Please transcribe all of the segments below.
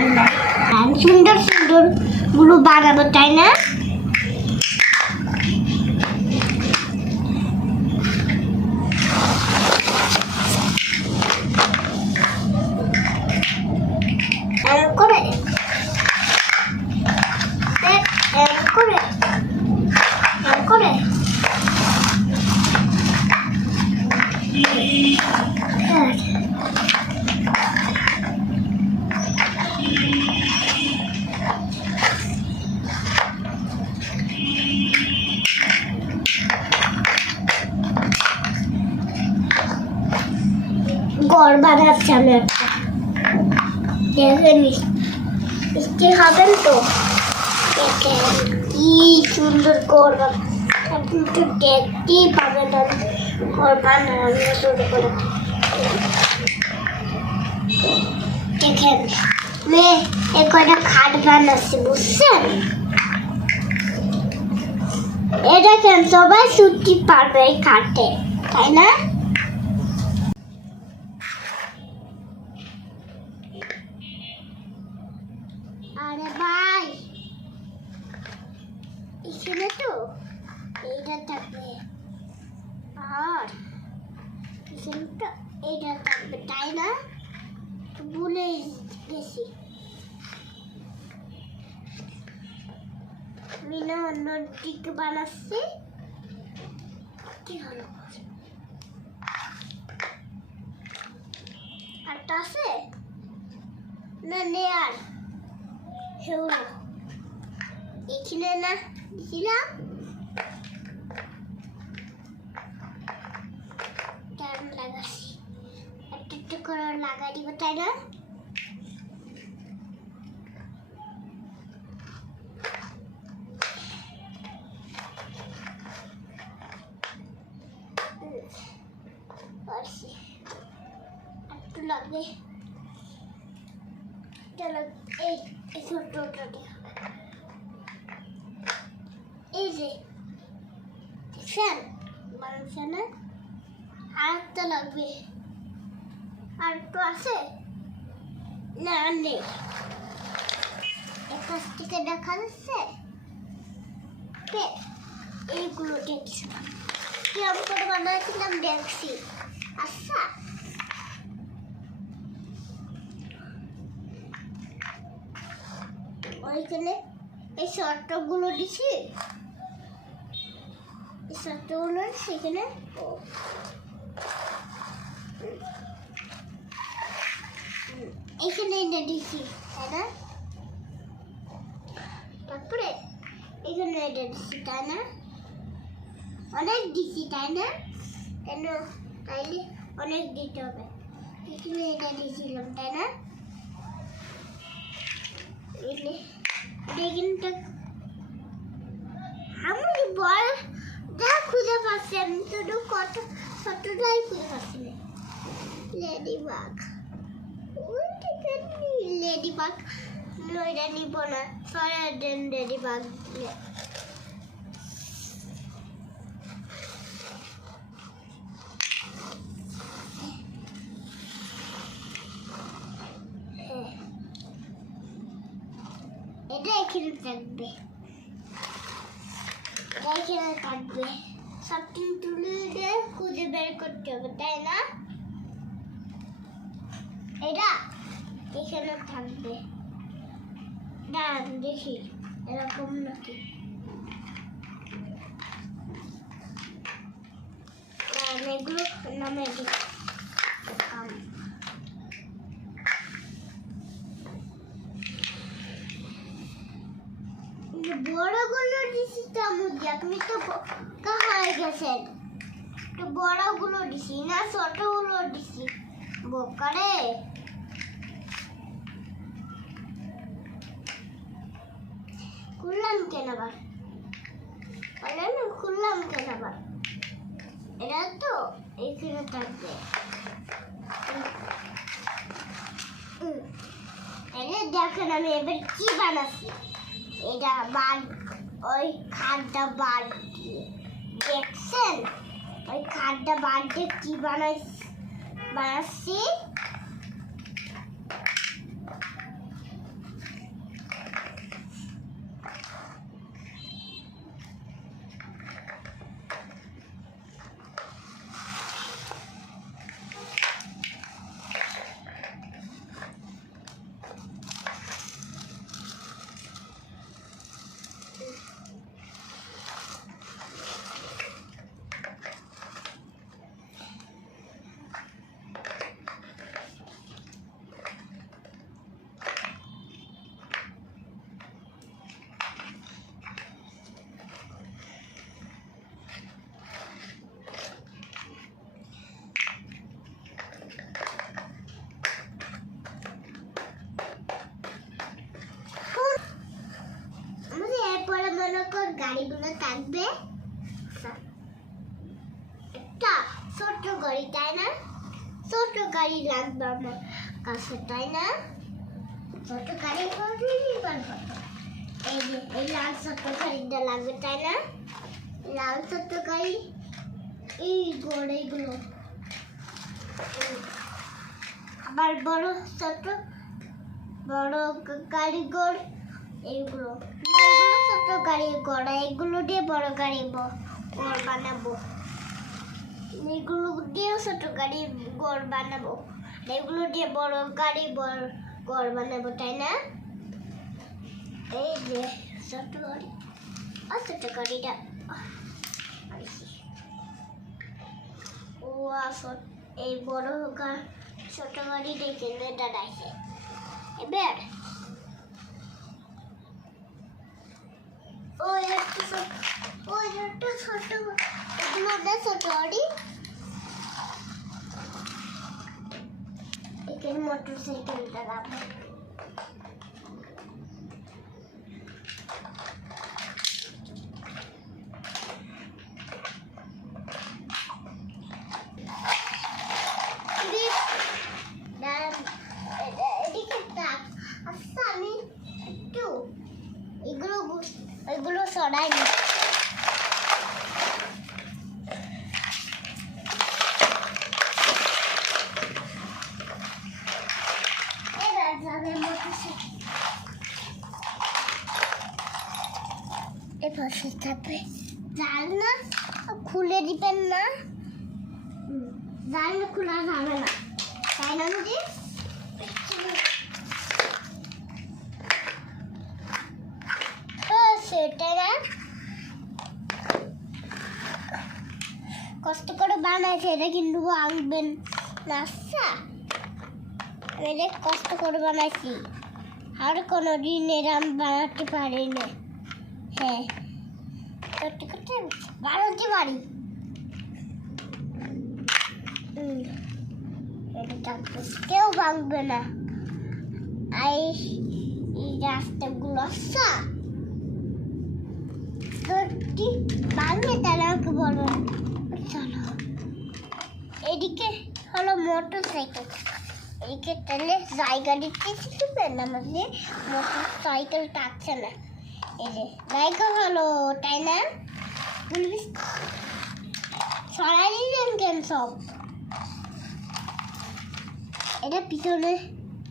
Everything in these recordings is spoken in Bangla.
রান্না সুন্দর সুন্দর গুলো বানাবো, তাই না? করে করে করে ঘর বানাচ্ছি আমি একটা, দেখে মিষ্টি হবেন তো। কি সুন্দর ঘর আপনি তো দেখতেই পাবেন না ঘর বানানো শুরু করে। দেখেন মেয়ে এ কয়টা খাট বানাচ্ছি, বুঝছেন? এ দেখেন সবাই শুতে পারবে এই খাটে, তাই না? আরে ভাই এখানে তো এইটা থাকবে আর এখানে তো এইটা থাকবে, তাই না? ভুলে গেছি আমি না, অন্য দিকে বানাচ্ছি। কি হলো আরটা আছে না? নে আর হেউলো এখানে না দিছিলাম, টাইম লাগাচ্ছি একটু একটু করে লাগাই দিব, তাই না? একটু লাগবে, চলো এই ছোটটা এই যে দেখছেন বানাচ্ছে না? আর একটা লাগবে, আর একটু আছে না? নেই, একটা থেকে দেখা যাচ্ছে। এইগুলো দেখছিলাম কিরম করে বানাচ্ছিলাম, দেখছি। আচ্ছা ওইখানে এই শর্টগুলো দিছি, এই শর্টগুলো সেখানে এখানে এনে দিছি, তাই না? তারপরে এখানে এনে দিছি, তাই না? অনেক দিছি, তাই না? কেন তাইলে অনেক দিতে হবে। এখানে এনে দিয়েছিলাম, তাই না? আমি বল যা খুঁজে পাচ্ছি, আমি শুধু কত ছোটটাই খুঁজে পাচ্ছি না। লেডিবাগ, লেডিবাগ নইটা নিব না, সরা দেন লেডিবাগ। এটা এখানে থাকবে, এখানে থাকবে, সবটি তুলে দিয়ে খুঁজে বের করতে হবে, তাই না? এটা এখানে থাকবে, দাঁড়ান দেখি এরকম নাকি। এগুলো নামে বড়গুলো দিছি চামচ, আপনি তো বোকা হয়ে গেছেন। তো বড়গুলো দিছি না ছোটগুলো দিছি, বোকা রে। খুললাম কেন আবার, খুললাম কেন আবার? এটা তো এখানে থাকবে, দেখেন আমি এবার কি বানাচ্ছি। এটা বাদ ওই খাটটা বাদ দিয়ে দেখছেন, ওই খাটটা বাদ দিয়ে কি বানাচ্ছি। যখন গাড়িগুলো থাকবে, একটা ছোট গাড়ি, তাই না? ছোট গাড়ি লাগবে আমার কাছে, তাই না? ছোট গাড়ি এই যে এই লাল ছোট গাড়িটা লাগবে, তাই না? লাল ছোট গাড়ি এই গোড়াইগুলো, আবার বড় ছোট বড় গাড়ি গোড় এইগুলো, ছোট গাড়ি গোড়া, এগুলো দিয়ে বড় গাড়ি গোড় বানাবো। এগুলো দিয়ে ছোট গাড়ি গোড় বানাবো, এগুলো দিয়ে বড় গাড়ি গোড় বানাবো, তাই না? এই যে ছোট গাড়ি আর ছোট গাড়িটা ও আসল, এই বড় ছোট গাড়িটা এখানে দাঁড়াইছে। এবার ওই একটা ছোট এগুলো ছোট গাড়ি, এখানে মোটর সাইকেল দাঁড়াবো। আচ্ছা আমি একটু এগুলো সরাই নি। এবার যাবে মোটরসাইকেল, এবার সেটাতে জানলা খুলে দিবেন না, জানলা খোলা যাবে না, তাই না? যদি সেটা না কষ্ট করে বানাইছে, এটা কিন্তু আঁকবেন না। আচ্ছা আমি কষ্ট করে বানাইছি, আর কোনোদিন এরম বানাতে পারি না। হ্যাঁ করতে করতে বানাতে পারি। কেউ ভাঙবে না। এই রাস্তাগুলো সত্যি ভাঙবে, তাহলে আমাকে বলবেন। চলো এদিকে হলো মোটর সাইকেল, এদিকে তাহলে জায়গা দিতে শিখবেন, আমাদের মোটর সাইকেল থাকছে না। এই যে জায়গা হলো, তাই না? সরাই দিলেন কেন সব? এটা পিছনে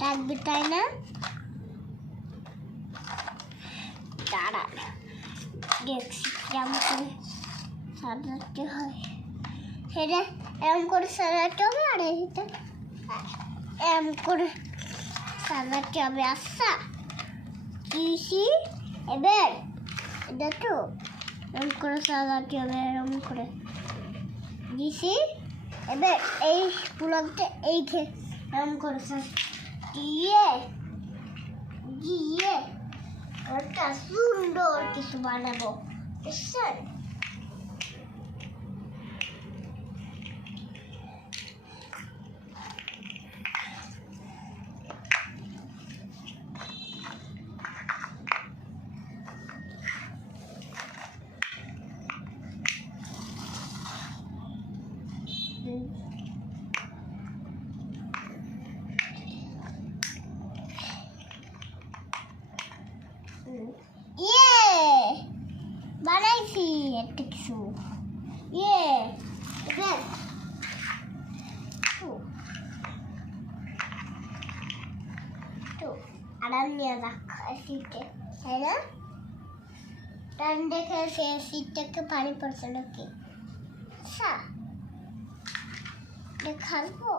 থাকবে, তাই না? দাঁড়ান দেখছি কেমন করে সাজাতে হয়। সেটা এরম করে সাজাতে হবে, আর এটা এরম করে সাজাতে হবে। আচ্ছা দিয়েছি, এবার এটা তো এরম করে সাজাতে হবে, এরম করে দিয়েছি। এবার এই পুলকটা এইকে এরম করে দিয়ে দিয়ে একটা সুন্দর কিছু বানাবো, বুঝছেন? বানাইছি একটা কিছু। আরাম নিয়ে রাখা সিটে, তাই না? টান দেখে সে সিটটাকে পানি পড়ছে নাকি? আচ্ছা দেখাবো।